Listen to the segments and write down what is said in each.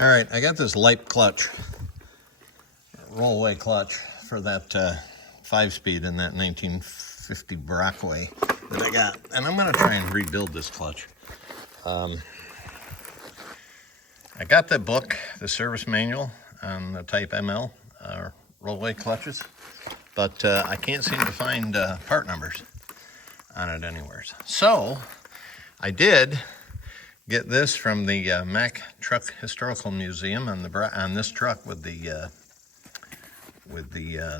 All right, I got this Lipe clutch, rollway clutch for that 5-speed in that 1950 Brockway that I got. And I'm gonna try and rebuild this clutch. I got the book, the service manual on the Type ML rollway clutches, but I can't seem to find part numbers on it anywhere. So I did get this from the Mack Truck Historical Museum on this truck with the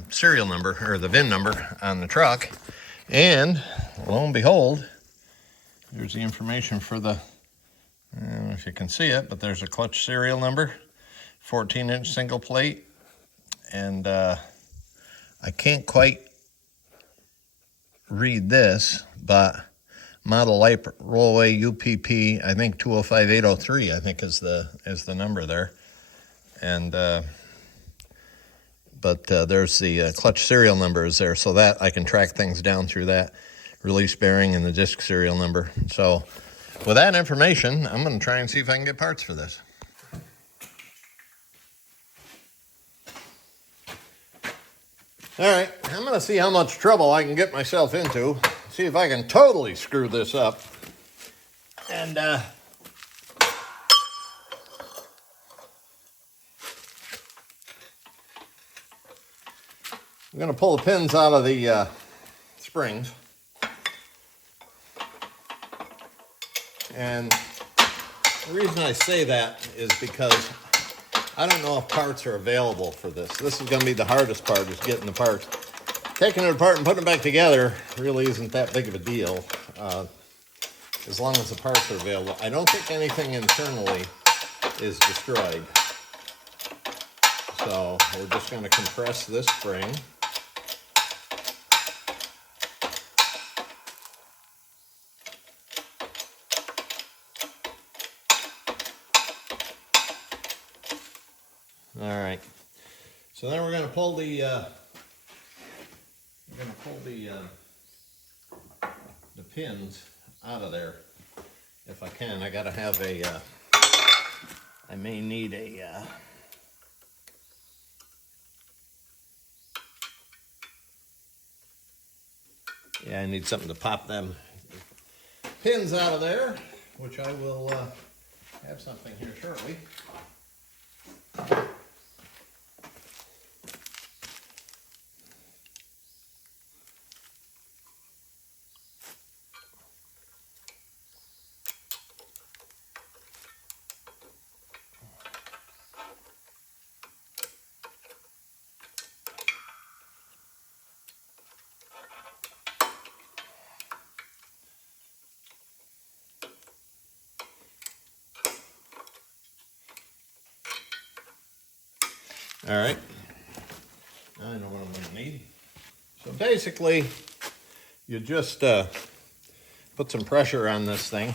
serial number, or the VIN number on the truck. And lo and behold, there's the information for the, I don't know if you can see it, but there's a clutch serial number, 14-inch single plate. And I can't quite read this, but model Lipe rollway UPP, I think 205803, I think is the number there. And but there's the clutch serial number is there, so that I can track things down through that release bearing and the disc serial number. So with that information, I'm going to try and see if I can get parts for this. All right, I'm going to see how much trouble I can get myself into, see if I can totally screw this up. And I'm going to pull the pins out of the springs. And the reason I say that is because I don't know if parts are available for this. This is going to be the hardest part, is getting the parts. Taking it apart and putting it back together really isn't that big of a deal, as long as the parts are available. I don't think anything internally is destroyed. So we're just going to compress this spring. All right, so then we're going to pull the pins out of there if I can. I got to have a. I may need a. Yeah, I need something to pop them pins out of there, which I will have something here shortly. All right, now I know what I'm going to need. So basically, you just put some pressure on this thing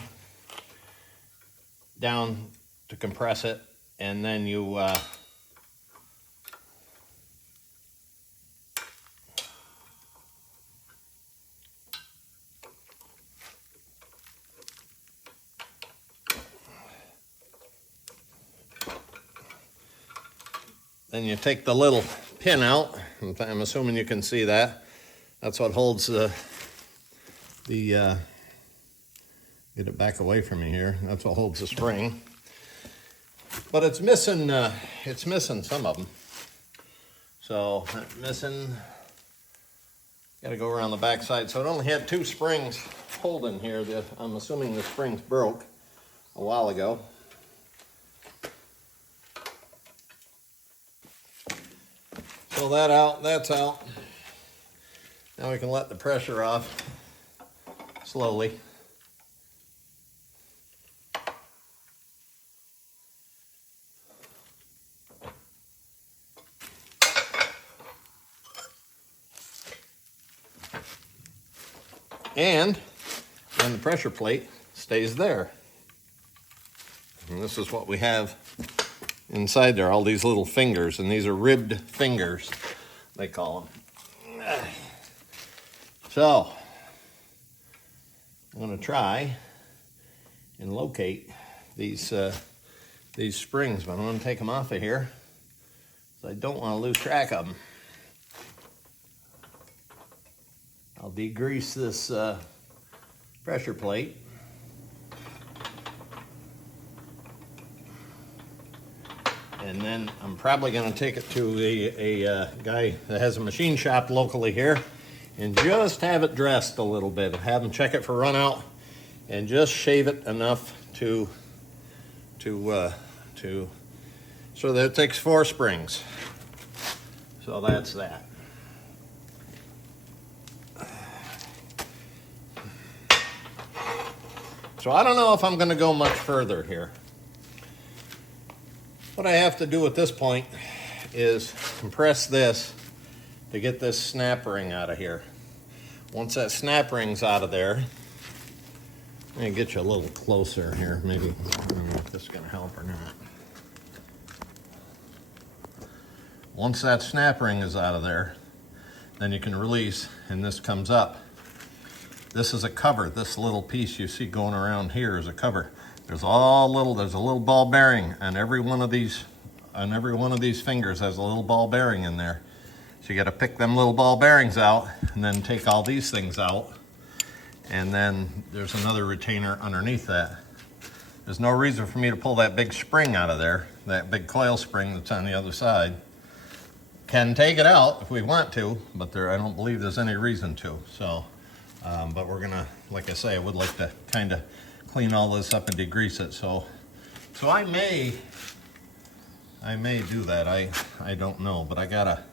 down to compress it, and then you take the little pin out. I'm assuming you can see that. That's what holds get it back away from me here. That's what holds the spring. But it's missing some of them. So missing. Got to go around the back side. So it only had 2 springs holding here. I'm assuming the springs broke a while ago. Pull that out, that's out. Now we can let the pressure off slowly. And then the pressure plate stays there. And this is what we have inside there, all these little fingers, and these are ribbed fingers, they call them. So, I'm going to try and locate these these springs, but I'm going to take them off of here, so I don't want to lose track of them. I'll degrease this pressure plate. And then I'm probably going to take it to a guy that has a machine shop locally here and just have it dressed a little bit. Have him check it for run out and just shave it enough so that it takes 4 springs. So that's that. So I don't know if I'm going to go much further here. What I have to do at this point is compress this to get this snap ring out of here. Once that snap ring's out of there, let me get you a little closer here. Maybe, I don't know if this is going to help or not. Once that snap ring is out of there, then you can release, and this comes up. This is a cover. This little piece you see going around here is a cover. There's a little ball bearing on every one of these fingers has a little ball bearing in there. So you got to pick them little ball bearings out and then take all these things out. And then there's another retainer underneath that. There's no reason for me to pull that big spring out of there, that big coil spring that's on the other side. Can take it out if we want to, but I don't believe there's any reason to. So, but we're gonna, like I say, I would like to kind of clean all this up and degrease it. So I may do that. I don't know, but I gotta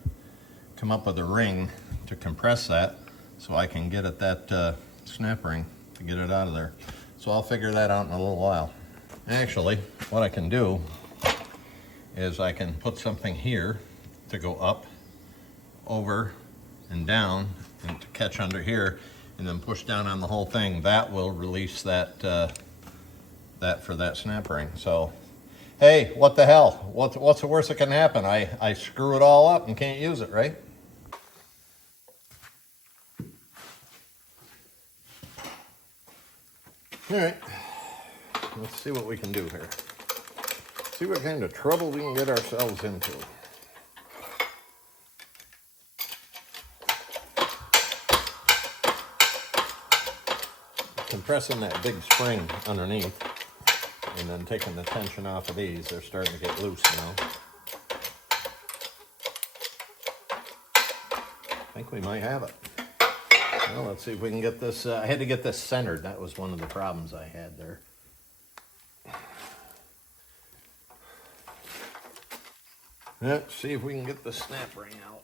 come up with a ring to compress that so I can get at that snap ring to get it out of there. So I'll figure that out in a little while. Actually, what I can do is I can put something here to go up, over, and down, and to catch under here, and then push down on the whole thing. That will release that for that snap ring. So, hey, what the hell? What's the worst that can happen? I screw it all up and can't use it, right? All right, let's see what we can do here. See what kind of trouble we can get ourselves into. Compressing that big spring underneath and then taking the tension off of these. They're starting to get loose now. I think we might have it. Well, let's see if we can get this. I had to get this centered. That was one of the problems I had there. Let's see if we can get the snap ring out.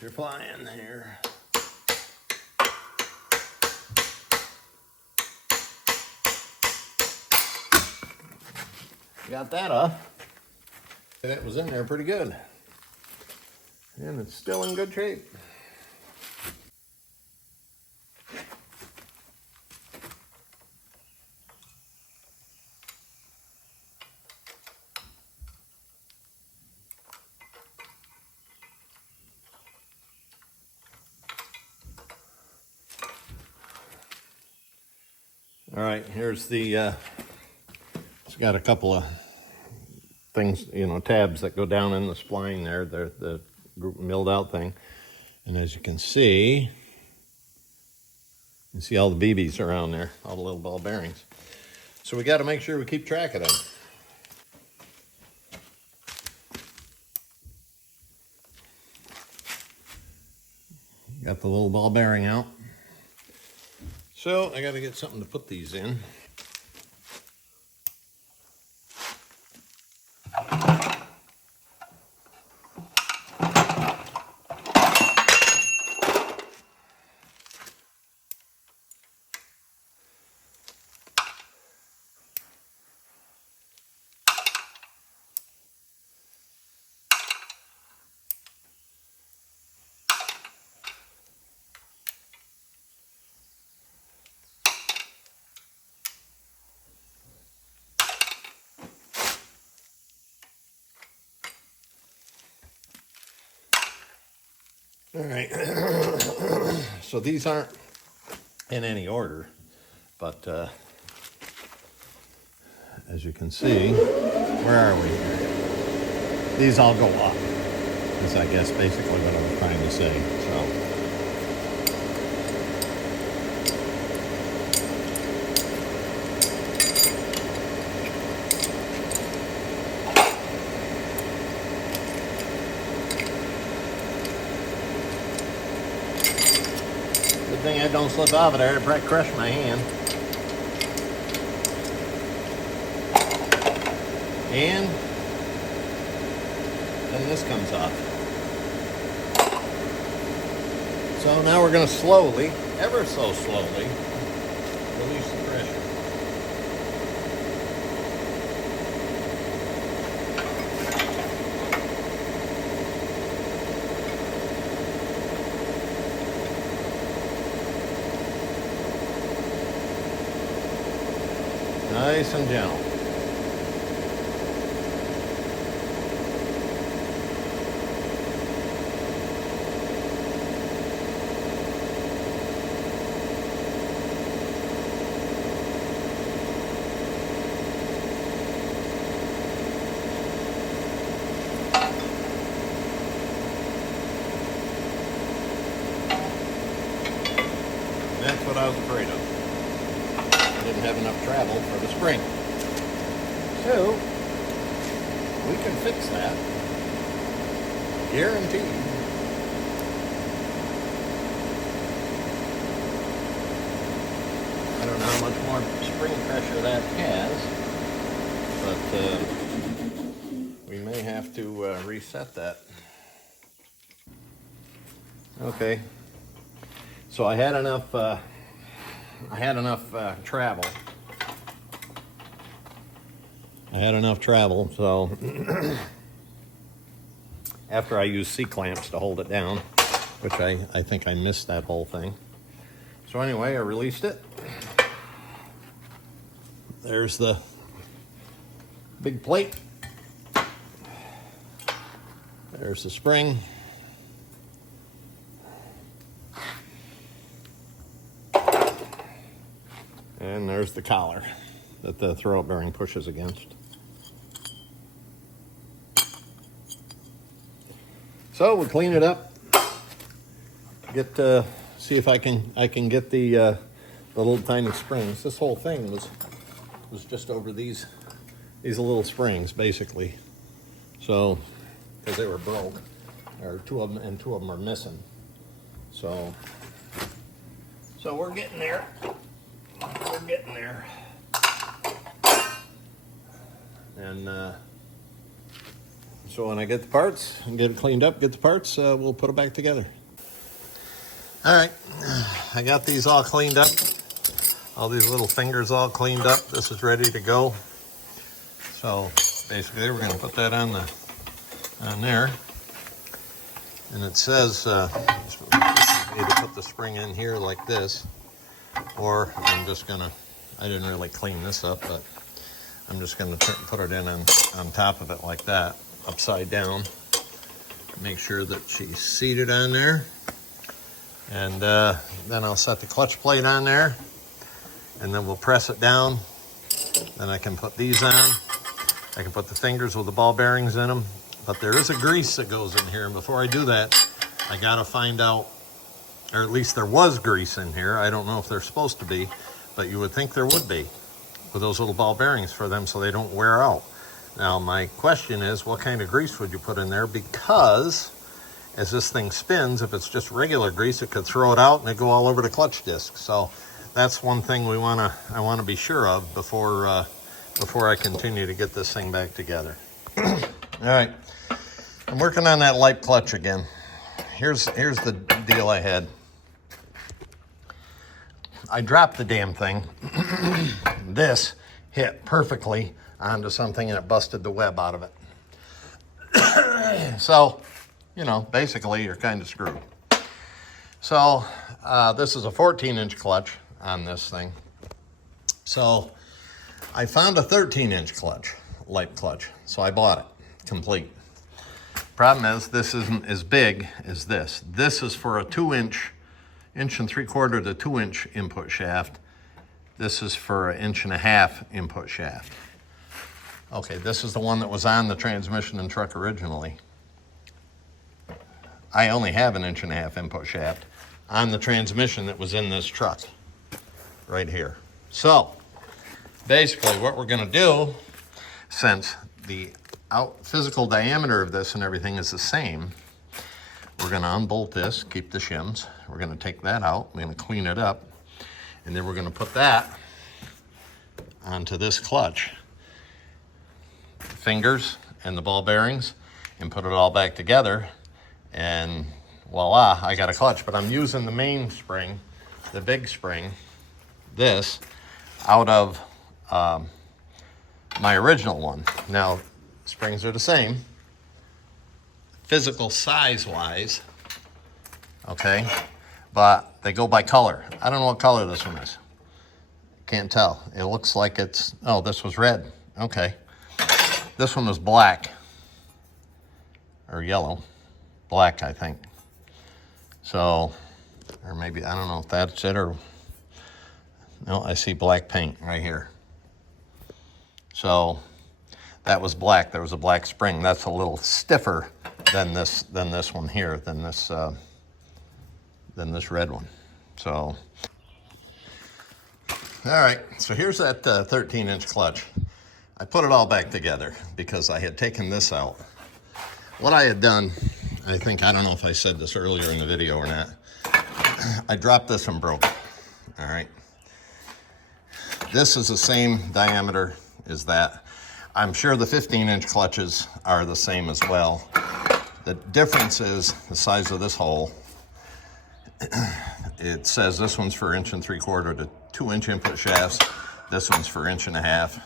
You're flying here. Got that off. That was in there pretty good. And it's still in good shape. All right, here's the, it's got a couple of things, tabs that go down in the spline there, the milled out thing. And as you can see all the BBs around there, all the little ball bearings. So we got to make sure we keep track of them. Got the little ball bearing out. So I got to get something to put these in. All right, so these aren't in any order, but as you can see, where are we? These all go up, is I guess basically what I was trying to say, so. Good thing I don't slip off of there, it'd crush my hand. And then this comes off. So now we're going to slowly, ever so slowly, release the pressure. Nice and gentle. That's what I was afraid of. I didn't have enough travel for the spring. So, we can fix that. Guaranteed. I don't know how much more spring pressure that has, but we may have to reset that. Okay. So I had enough travel. So after I used C-clamps to hold it down, which I think I missed that whole thing. So anyway, I released it. There's the big plate. There's the spring. And there's the collar that the throw-up bearing pushes against. So we clean it up. See if I can get the little tiny springs. This whole thing was just over these little springs basically. So because they were broke, or two of them are missing. So we're getting there. We're getting there. And so when I get the parts and get it cleaned up, we'll put it back together. All right, I got these all cleaned up. All these little fingers all cleaned up. This is ready to go. So basically we're going to put that on there. And it says either put the spring in here like this, or I didn't really clean this up, but I'm just going to put it in on top of it like that, upside down. Make sure that she's seated on there. And then I'll set the clutch plate on there, and then we'll press it down. Then I can put these on, I can put the fingers with the ball bearings in them, but there is a grease that goes in here. And before I do that, I gotta find out, or at least there was grease in here. I don't know if they're supposed to be, but you would think there would be with those little ball bearings for them so they don't wear out. Now, my question is, what kind of grease would you put in there? Because as this thing spins, if it's just regular grease, it could throw it out and it go all over the clutch disc. So that's one thing I wanna be sure of before I continue to get this thing back together. All right, I'm working on that Lipe clutch again. Here's the deal I had. I dropped the damn thing. This hit perfectly onto something and it busted the web out of it. So, you know, basically you're kind of screwed. So this is a 14-inch clutch on this thing. So I found a 13-inch clutch, Lipe clutch. So I bought it, complete. Problem is, this isn't as big as this. This is for a 2-inch, 1 3/4 to 2-inch input shaft. This is for an 1.5 inch input shaft. Okay, this is the one that was on the transmission and truck originally. I only have an 1.5 inch input shaft on the transmission that was in this truck, right here. So, basically what we're gonna do, since the physical diameter of this and everything is the same, we're gonna unbolt this, keep the shims. We're gonna take that out, we're gonna clean it up, and then we're gonna put that onto this clutch. Fingers and the ball bearings, and put it all back together, and voila, I got a clutch. But I'm using the main spring, the big spring, this, out of my original one. Now, springs are the same, physical size-wise, okay? But they go by color. I don't know what color this one is. Can't tell. It looks like it's, oh, this was red. Okay. This one was black, or yellow. Black, I think. So, or maybe, I don't know if that's it, or, no, I see black paint right here. So, that was black. There was a black spring. That's a little stiffer than this one here, than this red one. So, all right. So here's that 13-inch clutch. I put it all back together because I had taken this out. What I had done, I don't know if I said this earlier in the video or not. I dropped this and broke it. All right. This is the same diameter as that. I'm sure the 15-inch clutches are the same as well. The difference is the size of this hole. It says this one's for 1 3/4 to 2-inch input shafts. This one's for 1.5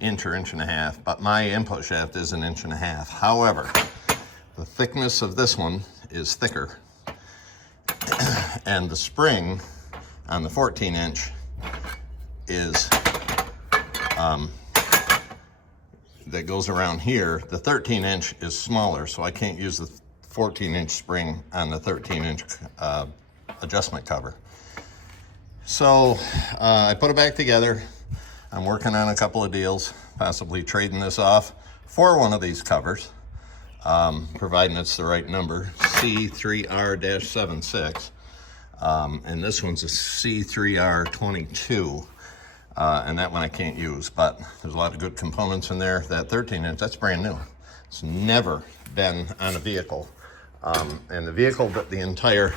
inch or 1.5, but my input shaft is 1.5 inch. However, the thickness of this one is thicker, and the spring on the 14-inch is that goes around here. The 13-inch is smaller, so I can't use the 14-inch spring on the 13-inch adjustment cover. So I put it back together. I'm working on a couple of deals, possibly trading this off for one of these covers, providing it's the right number, C3R-76. And this one's a C3R22. And that one I can't use, but there's a lot of good components in there. That 13-inch, that's brand new. It's never been on a vehicle. And the vehicle, the entire,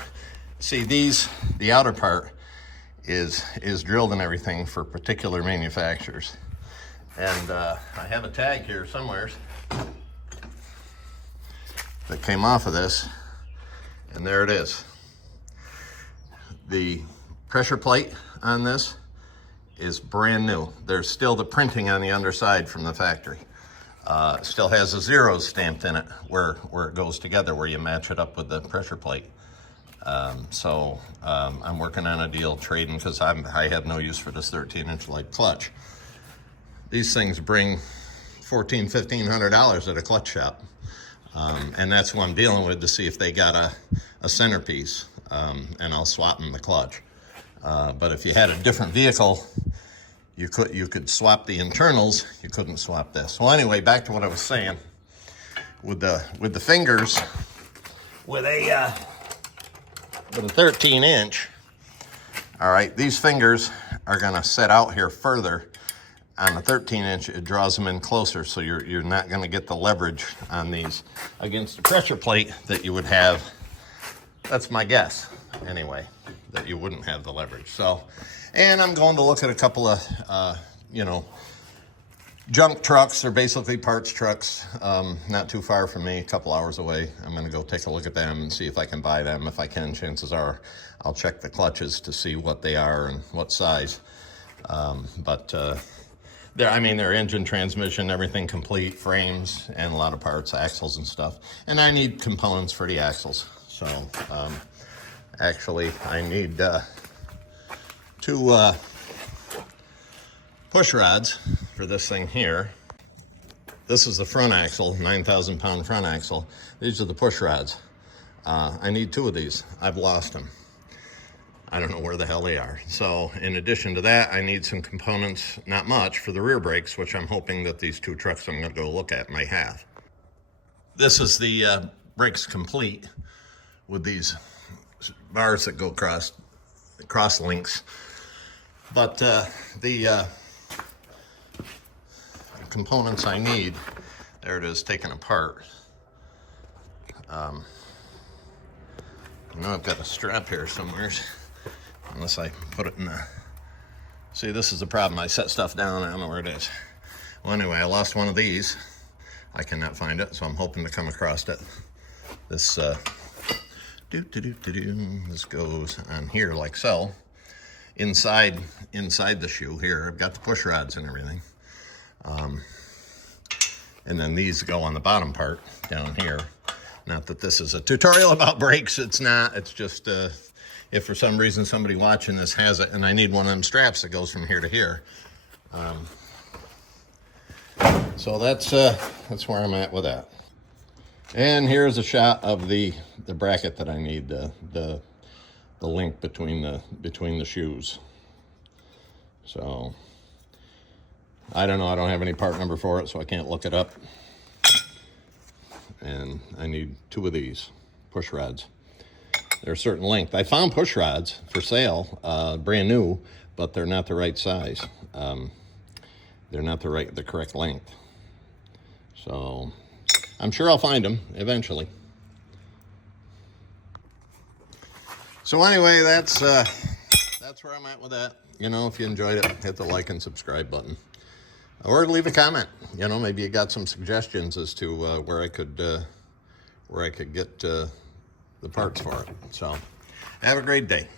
see these, the outer part is drilled and everything for particular manufacturers. And I have a tag here somewhere that came off of this, and there it is. The pressure plate on this is brand new. There's still the printing on the underside from the factory. Still has the zeros stamped in it where it goes together, where you match it up with the pressure plate. I'm working on a deal trading, because I have no use for this 13-inch Lipe clutch. These things bring $1,400–1,500 at a clutch shop. And that's what I'm dealing with, to see if they got a centerpiece, and I'll swap them the clutch. But if you had a different vehicle you could swap the internals, you couldn't swap this. Well, anyway, back to what I was saying. With the fingers, with a 13-inch, all right, these fingers are gonna set out here further. On a 13-inch, it draws them in closer, so you're not gonna get the leverage on these against the pressure plate that you would have. That's my guess, anyway, that you wouldn't have the leverage. So, and I'm going to look at a couple of, junk trucks. They're basically parts trucks, not too far from me, a couple hours away. I'm gonna go take a look at them and see if I can buy them. If I can, chances are I'll check the clutches to see what they are and what size. They're engine, transmission, everything complete, frames, and a lot of parts, axles and stuff. And I need components for the axles. So, actually, I need 2 push rods for this thing here. This is the front axle, 9,000 pound front axle. These are the push rods. I need 2 of these. I've lost them. I don't know where the hell they are. So in addition to that, I need some components, not much, for the rear brakes, which I'm hoping that these 2 trucks I'm gonna go look at might have. This is the brakes complete with these bars that go cross links. But the components I need, there it is, taken apart. I've got a strap here somewhere. Unless I put it in the... See, this is the problem. I set stuff down, I don't know where it is. Well, anyway, I lost one of these. I cannot find it, so I'm hoping to come across it. This, this goes on here like so. Inside the shoe here, I've got the push rods and everything. And then these go on the bottom part down here. Not that this is a tutorial about brakes, it's not. It's just... if for some reason somebody watching this has it and I need one of them straps that goes from here to here. So that's where I'm at with that. And here's a shot of the bracket that I need, the link between the shoes. So I don't know, I don't have any part number for it, so I can't look it up. And I need 2 of these push rods. They're a certain length. I found push rods for sale, brand new, but they're not the right size. They're not the correct length. So I'm sure I'll find them eventually. So anyway, that's where I'm at with that. If you enjoyed it, hit the like and subscribe button, or leave a comment. Maybe you got some suggestions as to where I could get the parts for it. So have a great day.